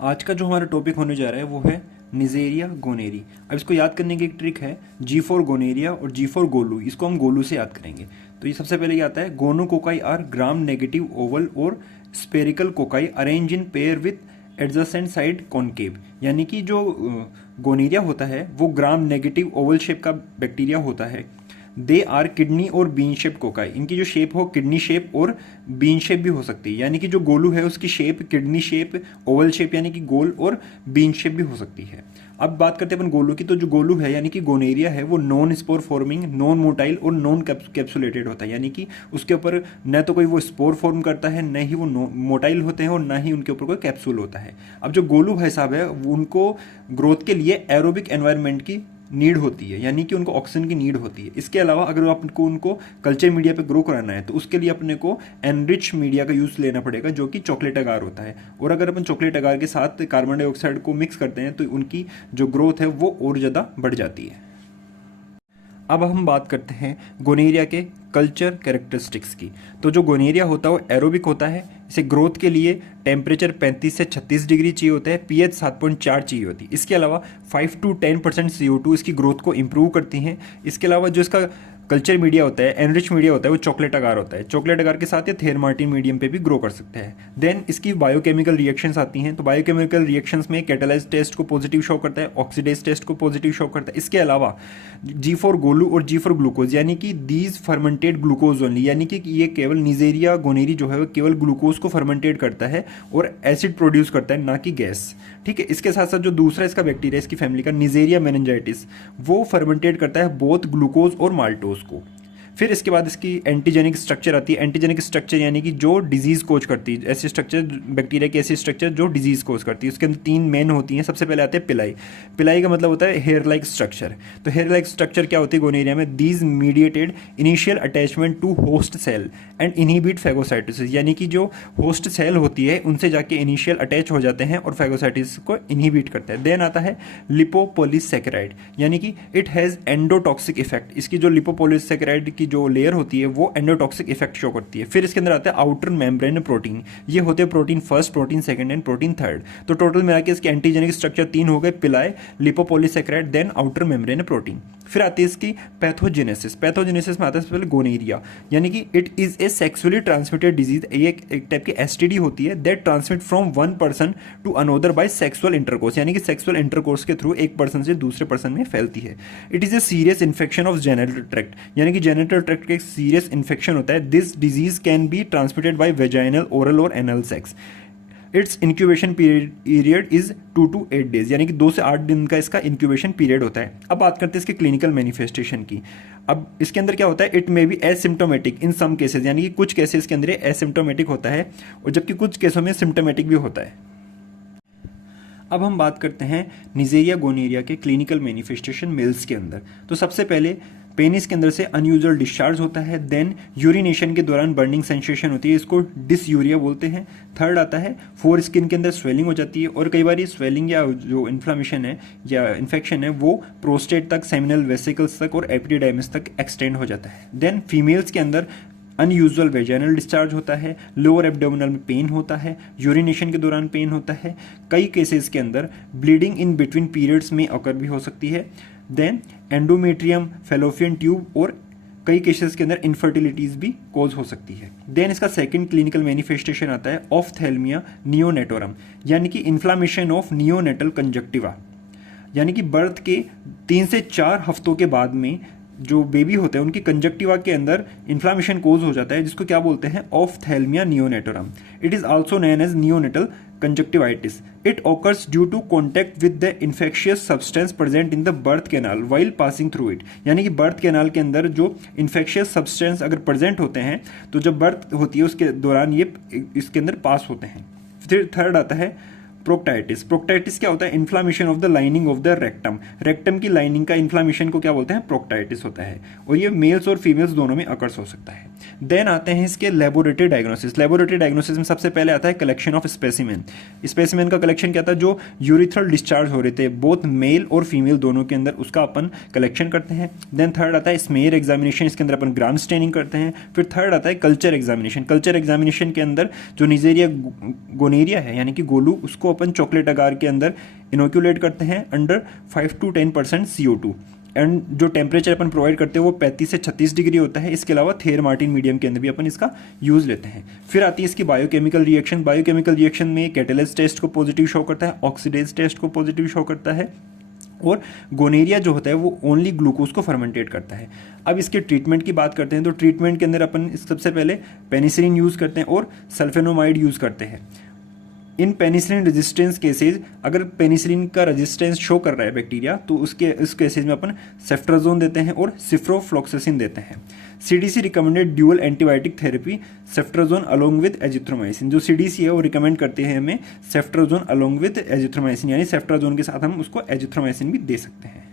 आज का जो हमारा टॉपिक होने जा रहा है वो है निजेरिया गोनेरी। अब इसको याद करने की एक ट्रिक है, जी फॉर गोनेरिया और जी फॉर गोलू। इसको हम गोलू से याद करेंगे। तो ये सबसे पहले ये आता है, gonococci are gram negative oval और spherical cocci arrange in pair with adjacent side concave. यानी कि जो गोनेरिया होता है वो ग्राम नेगेटिव ओवल शेप का बैक्टीरिया होता है। दे आर किडनी और बीन शेप कोकाई। इनकी जो शेप हो किडनी शेप और बीन शेप भी हो सकती है। यानी कि जो गोलू है उसकी shape kidney shape, Oval shape यानी कि गोल, और बीन शेप भी हो सकती है। अब बात करते हैं अपन गोलू की। तो जो गोलू है यानी कि गोनेरिया है वो non spore forming, non motile और नॉन कैप्सुलेटेड होता है। यानी कि उसके ऊपर न तो कोई वो स्पोर फॉर्म करता है, न ही वो मोटाइल होते हैं और न ही उनके ऊपर कोई कैप्सूल होता है। अब जो गोलू भाई साहब है उनको ग्रोथ के लिए एरोबिक एनवायरनमेंट की नीड होती है, यानी कि उनको ऑक्सीजन की नीड होती है। इसके अलावा अगर आपको उनको कल्चर मीडिया पे ग्रो कराना है तो उसके लिए अपने को एनरिच मीडिया का यूज़ लेना पड़ेगा, जो कि चॉकलेट अगार होता है। और अगर अपन चॉकलेट अगार के साथ कार्बन डाइऑक्साइड को मिक्स करते हैं तो उनकी जो ग्रोथ है वो और ज़्यादा बढ़ जाती है। अब हम बात करते हैं गोनेरिया के कल्चर कैरेक्टरिस्टिक्स की। तो जो गोनेरिया होता है वो एरोबिक होता है। इसे ग्रोथ के लिए टेम्परेचर 35 से 36 डिग्री चाहिए होता है, पीएच 7.4 चाहिए होती है। इसके अलावा 5 to 10% CO2 इसकी ग्रोथ को इंप्रूव करती हैं। इसके अलावा जो इसका कल्चर मीडिया होता है, एनरिच मीडिया होता है, वो चॉकलेट अगार होता है। चॉकलेट अगार के साथ ये थेरमार्टिन मीडियम पे भी ग्रो कर सकते हैं। देन इसकी बायोकेमिकल रिएक्शंस आती हैं। तो बायोकेमिकल रिएक्शंस में कैटालाइज टेस्ट को पॉजिटिव शो करता है, ऑक्सीडेज टेस्ट को पॉजिटिव शो करता है। इसके अलावा जी फॉर गोलू और जी फॉर ग्लूकोज, यानी कि दीज फर्मेंटेड ग्लूकोज ओनली, यानी कि ये केवल निजेरिया गोनेरी जो है वो केवल ग्लूकोज को फर्मेंटेड करता है और एसिड प्रोड्यूस करता है, ना कि गैस। ठीक है। इसके साथ साथ जो दूसरा इसका बैक्टीरिया इसकी फैमिली का निजेरिया मेनिंजाइटिस, वो फर्मेंटेड करता है बोथ ग्लूकोज और माल्टोज को। फिर इसके बाद इसकी एंटीजेनिक स्ट्रक्चर आती है। एंटीजेनिक स्ट्रक्चर यानी कि जो डिजीज कोज करती है, ऐसी स्ट्रक्चर बैक्टीरिया की ऐसी स्ट्रक्चर जो डिजीज कोज करती है। उसके अंदर 3 मेन होती हैं। सबसे पहले आते हैं पिलाई। पिलाई का मतलब होता है हेयर लाइक स्ट्रक्चर। तो हेयर लाइक स्ट्रक्चर क्या होती है गोनेरिया में? These mediated initial attachment to host cell and inhibit phagocytosis, यानी कि जो होस्ट सेल होती है उनसे जाके इनिशियल अटैच हो जाते हैं और फैगोसाइटिस को इनहिबिट करता है। देन आता है लिपोपोलीसेकेराइड, यानी कि इट हैज़ एंडोटॉक्सिक इफेक्ट। इसकी जो लिपोपोलीसेकेराइड की जो लेयर होती है वो एंडोटॉक्सिक इफेक्ट शो करती है। फिर इसके अंदर आता है आउटर मेम्ब्रेन प्रोटीन। ये होते हैं protein first, protein second and protein third. तो टोटल मिला के इसके एंटीजेनिक स्ट्रक्चर 3 हो गए, pili, lipopolysaccharide, then outer membrane protein. फिर आती है इसकी पैथोजेनेसिस। पैथोजेनेसिस में आता है सबसे पहले गोनेरिया, यानी कि it is a sexually transmitted disease. ये एक टाइप की एसटीडी होती है that transmit from one person to another by sexual intercourse, यानी कि सेक्सुअल इंटरकोर्स के थ्रू एक पर्सन से दूसरे पर्सन में फैलती है। It is a serious infection of genital tract, यानी कि जेनिटल ट्रैक्ट का एक सीरियस इन्फेक्शन होता है। This disease can be transmitted by vaginal, oral और anal sex. Its incubation period is 2 to 8 days, यानी कि 2 से 8 दिन का इसका इंक्यूबेशन पीरियड होता है। अब बात करते हैं इसके क्लिनिकल मैनिफेस्टेशन की। अब इसके अंदर क्या होता है? It may be asymptomatic in some cases, यानी कि कुछ केसेस के अंदर एसिम्टोमेटिक होता है और जबकि कुछ केसों में सिम्टोमेटिक भी होता है। अब हम बात करते हैं निजेरिया गोनेरिया के क्लिनिकल मैनिफेस्टेशन मेल्स के अंदर। तो सबसे पहले पेनिस के अंदर से अनयूजुअल डिस्चार्ज होता है। देन यूरिनेशन के दौरान बर्निंग सेंसेशन होती है, इसको डिसयूरिया बोलते हैं। थर्ड आता है फोर स्किन के अंदर स्वेलिंग हो जाती है और कई बार ये स्वेलिंग या जो इन्फ्लामेशन है या इन्फेक्शन है वो प्रोस्टेट तक, सेमिनल वेसिकल्स तक और एपिडिडाइमिस तक एक्सटेंड हो जाता है। देन फीमेल्स के अंदर अनयूजुअल वेजाइनल डिस्चार्ज होता है, लोअर एब्डोमिनल में पेन होता है, यूरिनेशन के दौरान पेन होता है। कई केसेस के अंदर ब्लीडिंग इन बिटवीन पीरियड्स में अकर भी हो सकती है। देन एंडोमेट्रियम, फेलोपियन ट्यूब और कई केसेस के अंदर इनफर्टिलिटीज भी कॉज हो सकती है। देन इसका सेकंड क्लिनिकल मैनिफेस्टेशन आता है ऑफ्थेल्मिया नियोनेटोरम, यानी कि इन्फ्लामेशन ऑफ नियोनेटल कंजक्टिवा, यानी कि बर्थ के 3 से 4 हफ्तों के बाद में जो बेबी होते हैं उनकी कंजक्टिवा के अंदर इन्फ्लामेशन कोज हो जाता है, जिसको क्या बोलते हैं? Ophthalmia neonatorum. It is also known as neonatal conjunctivitis. It occurs due to contact with the infectious substance present in the birth canal while passing through it. यानी कि बर्थ कैनाल के अंदर जो infectious substance अगर present होते हैं तो जब बर्थ होती है उसके दौरान ये इसके अंदर पास होते हैं। फिर थर्ड आता है प्रोक्टाइटिस। प्रोक्टाइटिस क्या होता है? Inflammation of the lining of the rectum. Rectum की लाइनिंग का इन्फ्लामेशन को क्या बोलते हैं? प्रोक्टाइटिस होता है और ये मेल्स और फीमेल्स दोनों में अकर्स हो सकता है। देन आते हैं इसके लेबोरेटरी डायग्नोसिस। लेबोरेटरी डायग्नोसिस में सबसे पहले आता है कलेक्शन ऑफ स्पेसिमेन। स्पेसिमेन का कलेक्शन क्या था? जो यूरिथ्रल डिस्चार्ज हो रहे थे बोथ मेल और फीमेल दोनों के अंदर, उसका अपन कलेक्शन करते हैं। देन थर्ड आता है स्मेयर एग्जामिनेशन, इसके अंदर अपन ग्राम स्टेनिंग करते हैं। फिर थर्ड आता है कल्चर एग्जामिनेशन। कल्चर एग्जामिनेशन के अंदर जो निजेरिया गोनेरिया है यानी कि गोलू, उसको इसको अपन चॉकलेट अगार के अंदर इनोक्यूलेट करते हैं अंडर 5 to 10% CO2 एंड जो टेम्परेचर अपन प्रोवाइड करते हैं वो 35 से 36 डिग्री होता है। इसके अलावा थेयर मार्टिन मीडियम के अंदर भी अपन इसका यूज़ लेते हैं। फिर आती है इसकी बायोकेमिकल रिएक्शन। बायोकेमिकल रिएक्शन में कैटेलिस्ट टेस्ट को पॉजिटिव शो करता है, ऑक्सीडेज टेस्ट को पॉजिटिव शो करता है, और गोनेरिया जो होता है वो ओनली ग्लूकोज को फर्मेंटेट करता है। अब इसके ट्रीटमेंट की बात करते हैं तो ट्रीटमेंट के अंदर अपन सबसे पहले पेनिसिलिन यूज़ करते हैं और सल्फेनोमाइड यूज़ करते हैं। इन पेनिसिलिन रेजिस्टेंस केसेज, अगर पेनिसिलिन का रेजिस्टेंस शो कर रहा है बैक्टीरिया तो उस केसेज में अपन सेफ्ट्राजोन देते हैं और सिफ्रोफ्लॉक्सासिन देते हैं। CDC recommended dual antibiotic therapy ceftriaxone along with azithromycin. जो CDC है वो रिकमेंड करते हैं हमें सेफ्ट्राजोन अलोंग विद एजिथ्रोमाइसिन, यानी सेफ्ट्राजोन के साथ हम उसको एजिथ्रोमाइसिन भी दे सकते हैं।